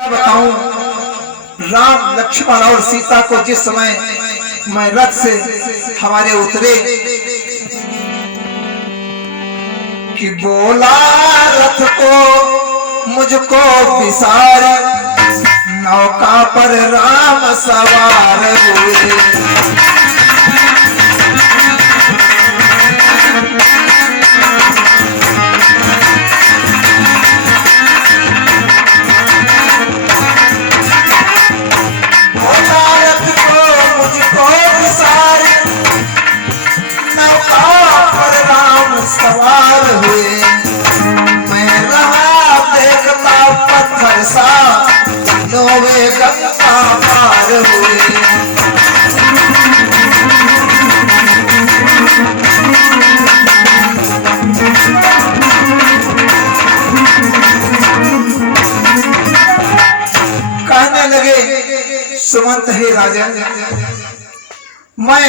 बताऊं, राम लक्ष्मण और सीता को जिस समय मैं रथ से हमारे उतरे कि बोला रथ को मुझको विसार, नौका पर राम सवार हुए। सवार हुए मैं रहा देखता पत्थर सा, नौवे गंगा पार हुए। कहने लगे सुमंत हे राजन, मैं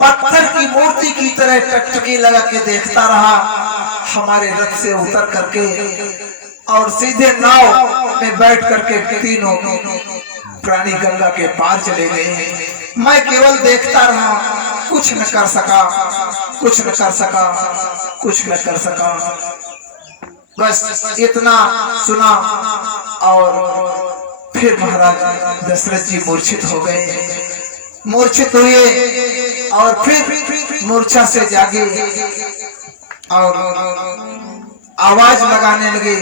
पत्थर की मूर्ति की तरह टकटकी लगा के देखता रहा, हमारे रथ से उतर करके और सीधे नाव में बैठ करके तीनों प्राणी गंगा के पार चले गए। मैं केवल देखता रहा, कुछ न कर सका, कुछ न कर सका, कुछ न कर सका। बस इतना सुना और फिर महाराज दशरथ जी मूर्छित हो गए। मूर्छित हुए और फिर मूर्छा से जागे और आवाज लगाने लगे,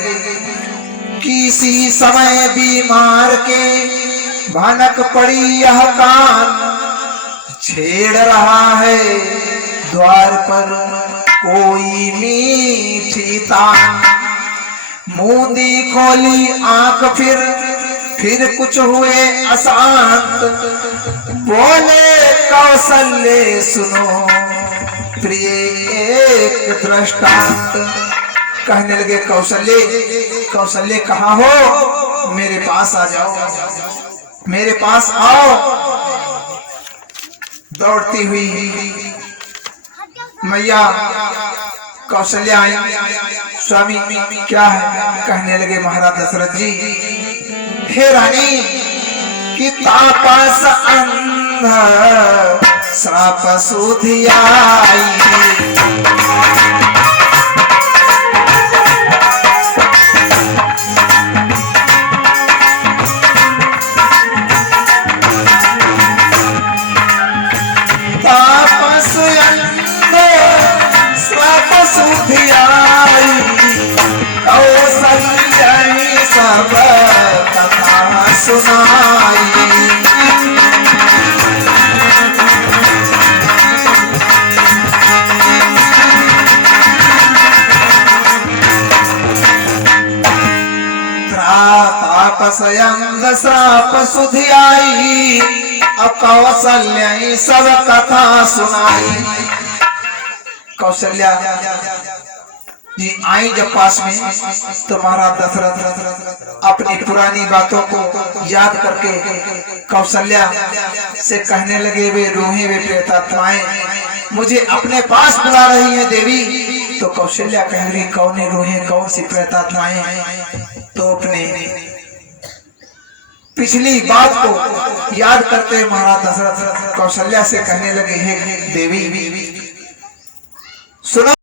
किसी समय बीमार के भनक पड़ी यह कान, छेड़ रहा है द्वार पर कोई मीठी तान। मूंदी खोली आंख फिर कुछ हुए अशांत, बोले कौशल्य सुनो प्रिय एक दृष्टांत। कहने लगे कौशल्य कहाँ हो, मेरे पास आ जाओ, मेरे पास आओ। दौड़ती हुई मैया कौशल्या आई, स्वामी क्या है? कहने लगे महाराज दशरथ जी, हे रानी कि तापस अंध श्राप सुधियाई, तापस अंध श्राप सुधियाई, कौशल्या सब कथा सुनाई। तापसयंग श्राप सुधियाई, अब कौशल्या सब कथा सुनाई। कौशल्या जी आई जब पास में तो महाराज दशरथ अपनी पुरानी बातों को याद करके कौशल्या से कहने लगे, वे रूहें वे प्रेतात्माएं मुझे अपने पास बुला रही हैं देवी। तो कौशल्या कह रही, कौन रूहें, कौन सी प्रेतात्माएं? तो अपने पिछली बात को याद करते महाराज दशरथ कौशल्या से कहने लगे, हे देवी सुनो।